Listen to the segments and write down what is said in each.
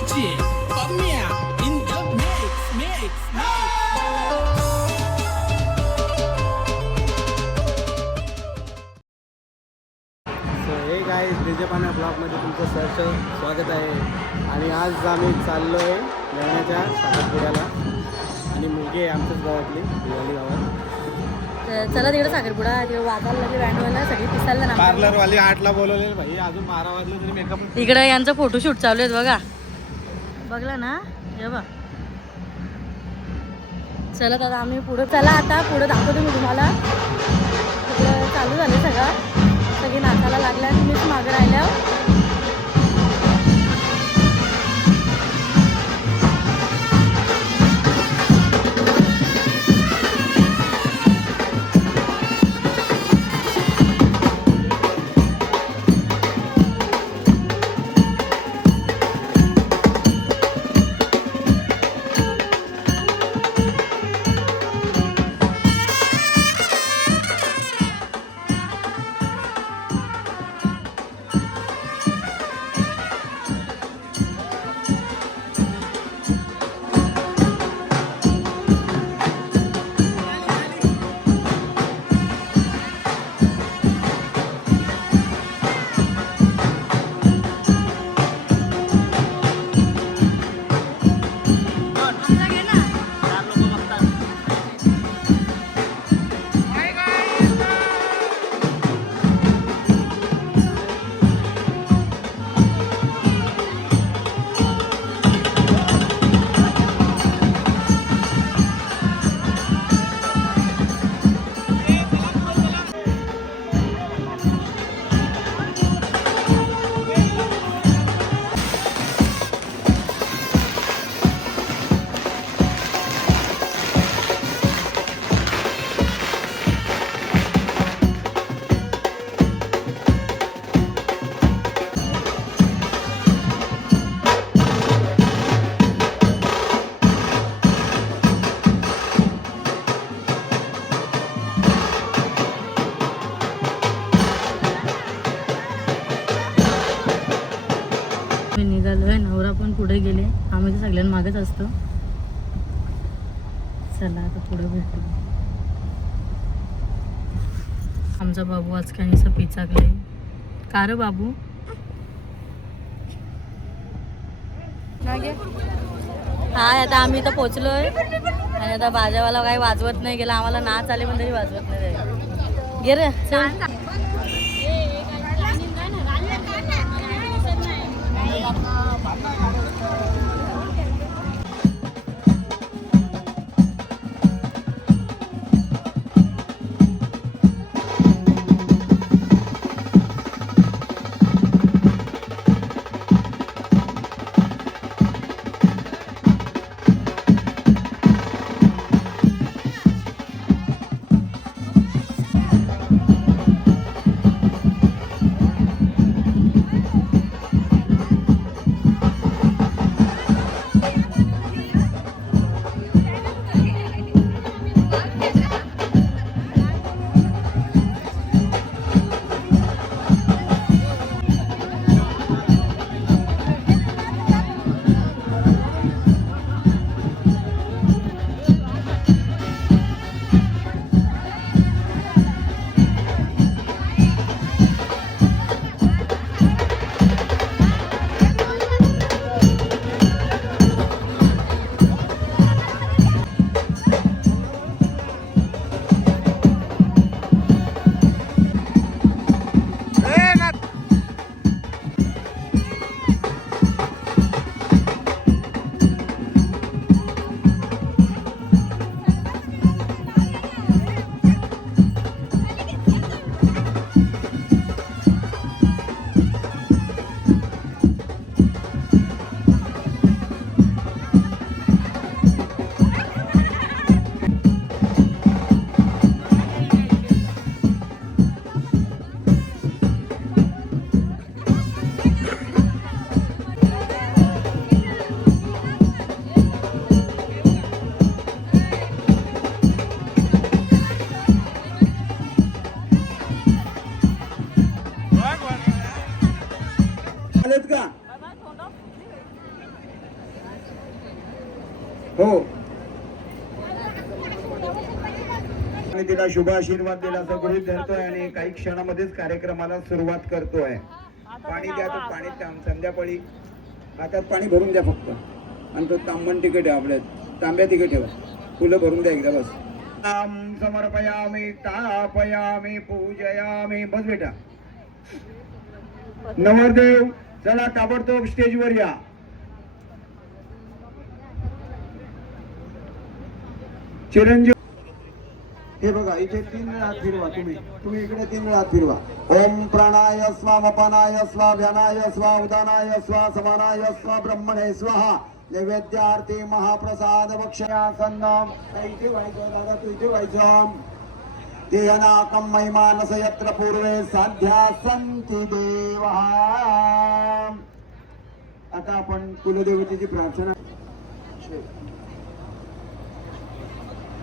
DJ Omnia in the mix. So हे guys DJ पाण्या ब्लॉगमध्ये तुमचं सहर्ष स्वागत आहे. आणि आज आम्ही चाललो आहे मेहण्याच्या साखरपुड्याला आणि मुलगी आहे आमच्याच गावातली दिवाळी गावात. चला तिकडे साखरपुडा वाजायला लागले बँडवाला सगळी पिसायला ना. पार्लरवाली 8ला बोलवले भाई, अजून 12 वाजले तरी मेकअप. इकडे यांचं फोटोशूट चालू आहेत बघा, बघला ना हे बघ. चला दादा आम्ही पुढं, चला आता पुढं दाखवतो मी तुम्हाला. तिकडं चालू झालं सगळं, सगळी नाचायला लागल्या, तुम्हीच मागं राहिल्या. निघालोय, नवरा पण पुढे गेले, आम्ही तर सगळ्यांना मागच असतो. चला आता पुढे भेटू. आमचा बाबू आज काहीसा पिचाकले. का रे बाबू? हाय, आता आम्ही इथं पोचलोय आणि आता बाजावाला काही वाजवत नाही गेला, आम्हाला नाच आले पण तरी वाजवत नाही. गे रे चल. हो. मी तिला शुभ आशीर्वाद दिला असं गृहीत धरतोय आणि काही क्षणामध्येच कार्यक्रमाला सुरुवात करतोय. पाणी द्या, तो पाणी संध्याकाळी हातात पाणी भरून द्या फक्त, आणि तो तांबण तिकडे ठेवा, आपल्या तांब्या तिकडे ठेवा, फुलं भरून द्या एकदा बस. समर्पयामी तापयामी पूजयामी. बस बेटा. नवरदेव चला ताबडतोब स्टेजवर या. चिरंजीव हे बघा, इथे 3 वेळा हात फिरवा. तुम्ही इकडे 3 वेळा हात फिरवा. ओम प्राणाय स्वा मपानाय स्वा व्यानाय स्वा उदानाय स्वा समानाय स्वा ब्रह्मणे स्वाहा. नैवेद्यार्थी महाप्रसाद वक्षया संगम. इथे व्हायचं दादा, तू इथे व्हायचं. तेनाकं महिमानस यत्र पूर्वे साध्या संती देवा. आता आपण कुलदेवतेची प्रार्थना.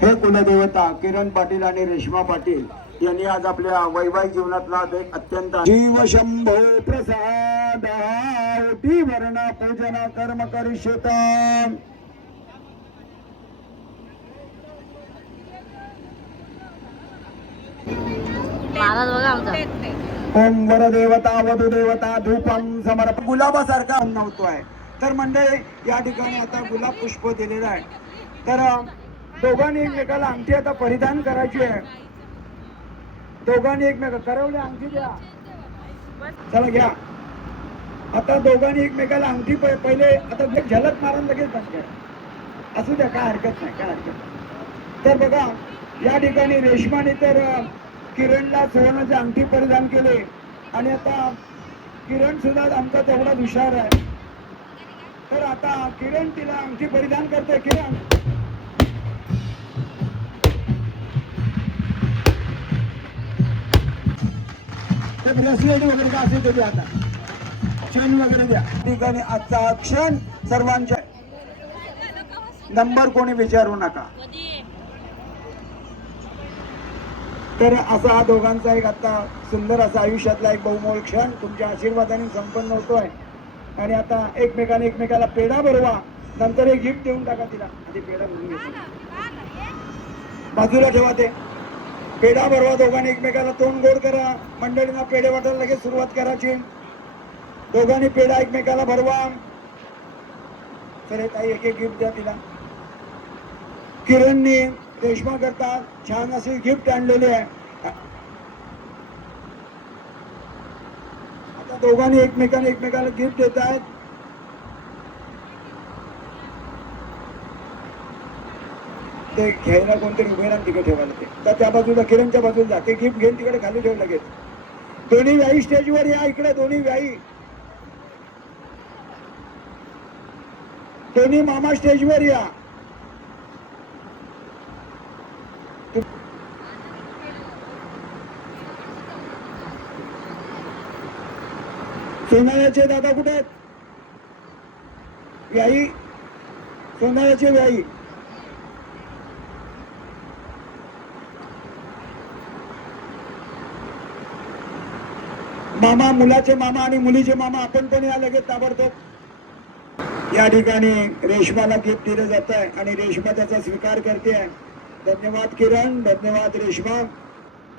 हे कुलदेवता किरण पाटील आणि रेश्मा पाटील यांनी आज आपल्या वैवाहिक जीवनातला एक अत्यंत जीव शंभो प्रसाद ओटी वर्ण पूजन कर्म करिष्यत. महाराज बघा आमचा. ओम वर देवता वधू देवता धूपम समर्प. गुलाबासारखा नव्हतोय तर मंडळी या ठिकाणी आता गुलाब पुष्प दिलेलं आहे. तर दोघांनी एकमेकाला अंगठी आता परिधान करायची आहे. दोघांनी एकमेका करवले अंगठी द्या. चला घ्या. आता दोघांनी एकमेकाला अंगठी पहिले आता झलक मारून लगेच बंद करा. असू द्या, काय हरकत नाही, काय हरकत नाही. तर बघा या ठिकाणी रेश्माने तर किरणला सुवर्णाची अंगठी परिधान केले आणि आता किरण सुद्धा आमचा तेवढाच हुशार आहे. तर आता किरण तिला अंगठी परिधान करते. किरण ब्रेसलेट वगैरे का असेल ते द्या. आता क्षण वगैरे द्या. ठिकाणी आजचा क्षण सर्वांच्या. नंबर कोणी विचारू नका. तर असा हा दोघांचा एक आता सुंदर असा आयुष्यातला एक बहुमोल क्षण तुमच्या आशीर्वादाने संपन्न होतोय. आणि आता एकमेकाने एकमेकाला पेढा भरवा. नंतर एक गिफ्ट देऊन टाका तिला. आधी पेढा भरून घेतो, बाजूला ठेवा. ते पेढा भरवा. दोघांनी एकमेकाला तोंड गोड करा. मंडळींना पेढे वाटायला लगेच सुरुवात करायची. दोघांनी पेढा एकमेकाला भरवा. तर काही एक एक गिफ्ट द्या तिला. किरणने रेश्मा करता छान असे गिफ्ट आणलेले आहे. आता दोघांनी एकमेकाला गिफ्ट देत आहेत. ते घ्यायला कोणतरी उभे राहून तिकडे ठेवायला. ते तर त्या बाजूला किरणच्या बाजूला जा. ते गिफ्ट घेऊन तिकडे खाली ठेवलं लगेच. दोन्ही व्याई स्टेजवर या. इकडे दोन्ही व्याई. दोन्ही मामा स्टेजवर या. सोनाळ्याचे दादा कुठे आहेत? व्याई. सोनाळ्याचे व्याई. मामा, मुलाचे मामा आणि मुलीचे मामा आपण पण या लगेच ताबडतोब. या ठिकाणी रेश्माला गिफ्ट दिलं जात आहे आणि रेश्मा त्याचा स्वीकार करते आहे. धन्यवाद किरण, धन्यवाद रेश्मा.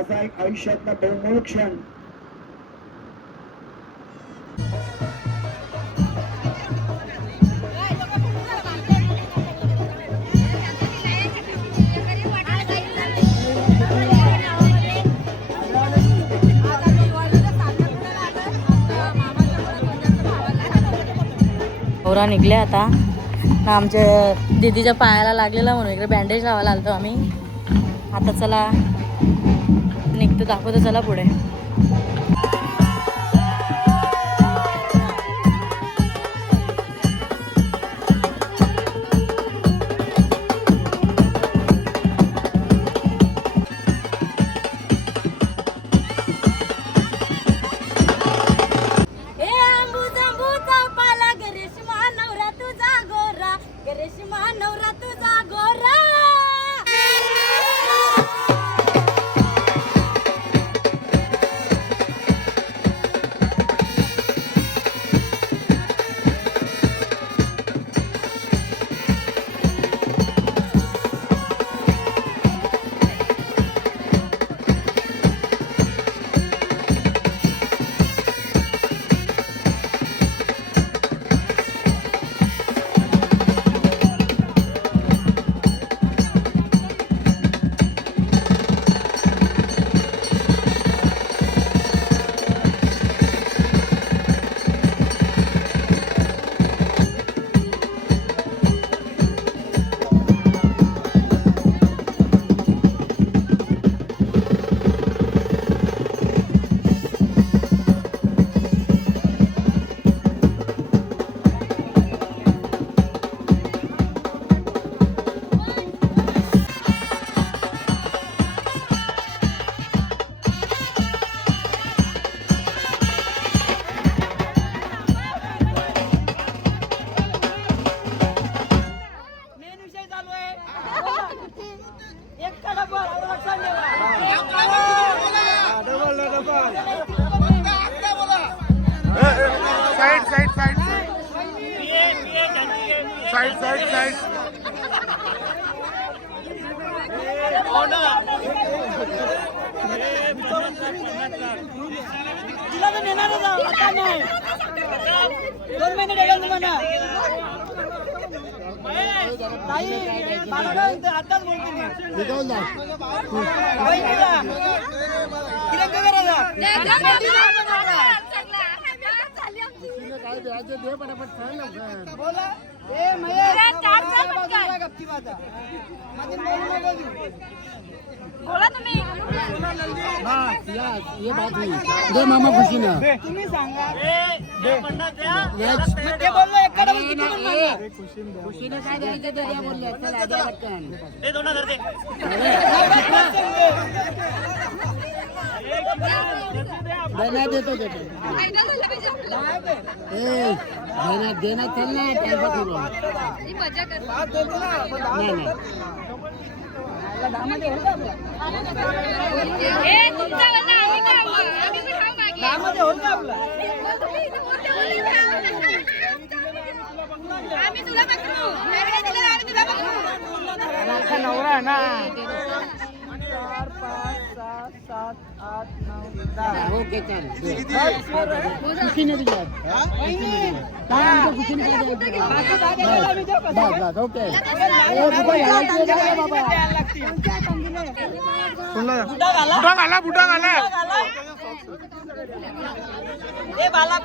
असा एक आयुष्यातला बहुमोल क्षण. नवरा निघले आता ना. आमच्या दीदीच्या पायाला लागलेला म्हणून इकडे बँडेज लावायला आलतो आम्ही. आता चला निघतो, दाखवतो चला पुढे. तिला तर नेणारच आता नाही 2 महिने देणार तुम्हाला आताच बोला बोला तुम्ही ये बात हुई दे मामा खुशी ना तुम्ही सांगा ते बोललो एखादा खुशीने काय द्यायचं ते द्या बोलले चला द्या पटकन ते 2000 दे देण्यात देतो देतो देण्यात चल ना टाइमपास करू नाही नाही दामध्ये होत का आपलं नवरा ना 4 5 6 7 8 9 10 ओके चल खुशीने दिला खुशीने बस ओके बुटा घाला ए बाला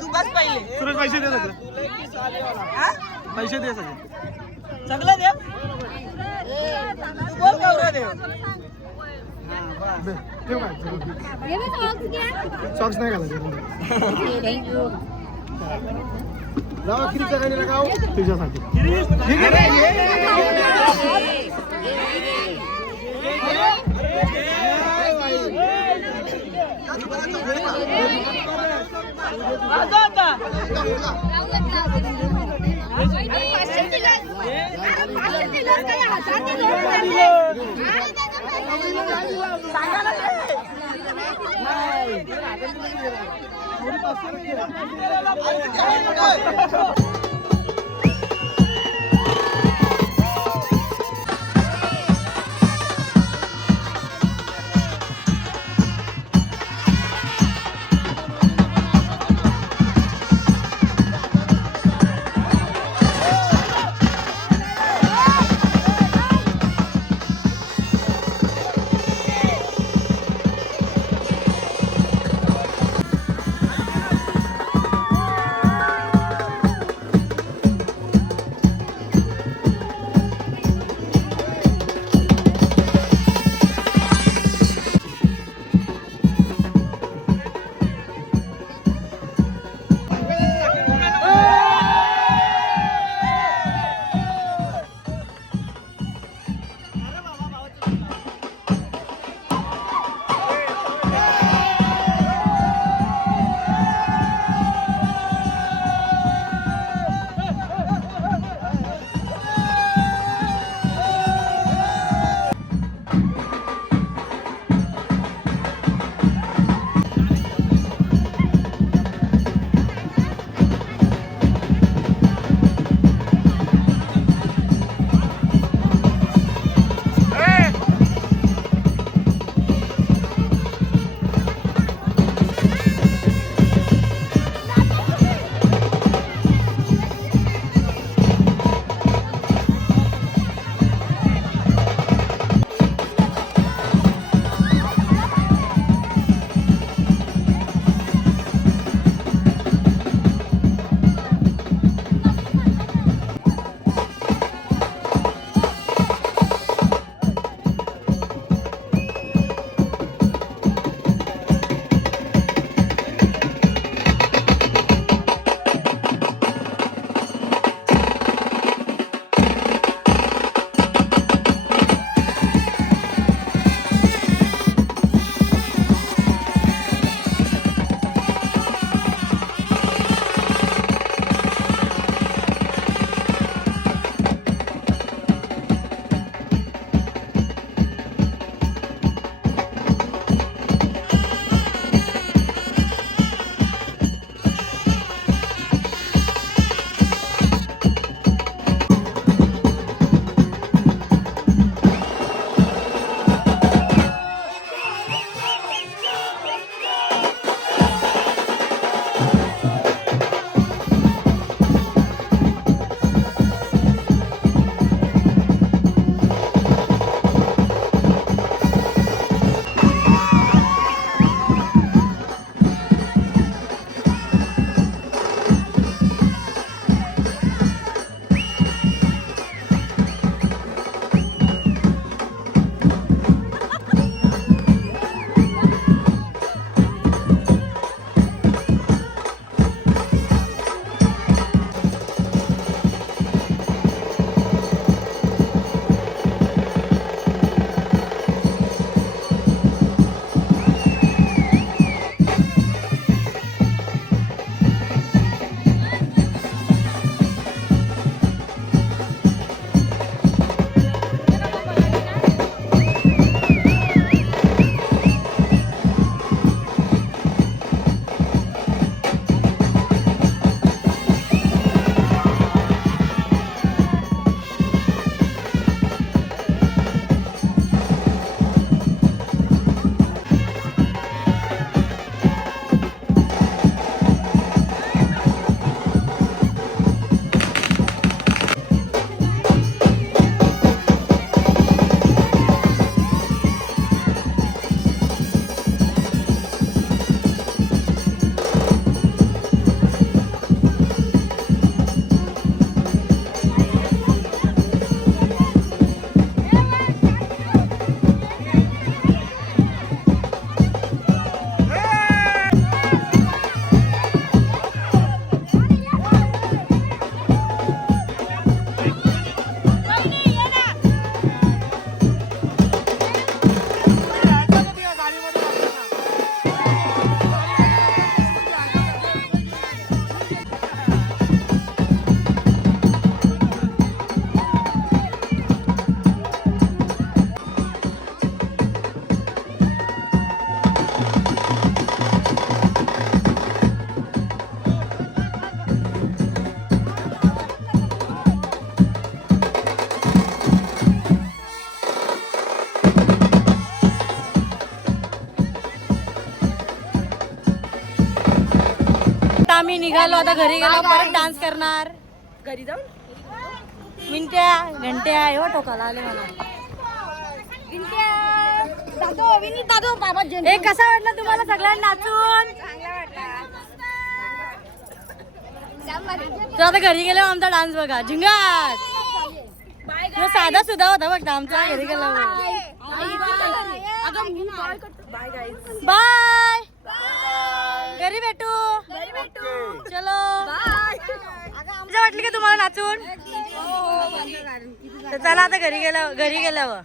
तू बस पहिले सुरेश पैसे दे सगळे पैसे दे सगळे सगळं देव तू बोल गौरव देव सॉक्स नाही घालायचे थँक्यू जावा कितीच्या गाडी लगाव तुझ्यासाठी आम्ही निघालो, आता घरी गेलो परत डान्स करणार. घरी जाऊन मिनट्या घंट्या एवढा टोकाला आले मला. एक कसा वाटला तुम्हाला सगळ्यांना नाचून? तर आता घरी गेल्यावर आमचा डान्स बघा झिंगाट. साधा सुद्धा होता बघ आमचा घरी गेल्यावर. बाय घरी भेटू. चलो मजा वाटली का तुम्हाला नाचून? तर चला आता घरी गेल्यावर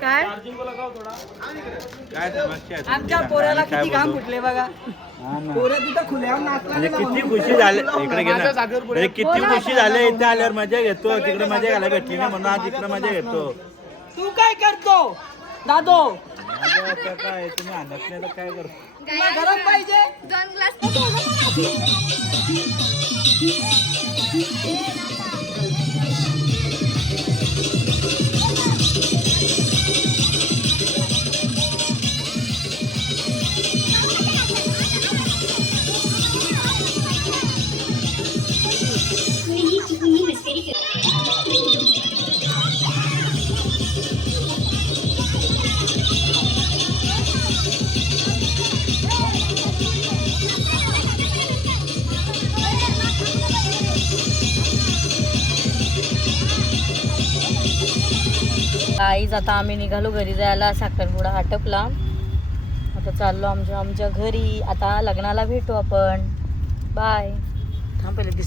काय आमच्या पोराला किती घाम फुटले बघा. म्हणजे किती खुशी झाले इकडे गेला म्हणजे किती खुशी झाले इथे आल्यावर मजा घेतो तिकडे मजा घ्यायला भेटली ना म्हणून आज इकडे मजा घेतो. तू काय करतो दादो? मजा काय तुम्ही आणत नाही तर काय करतो. घरात पाहिजे आईज. आता आम्ही निघालो घरी जायला. साखरपुडा आटपला, आता चाललो आमच्या घरी. आता लग्नाला भेटू आपण. बाय. थांब पहिले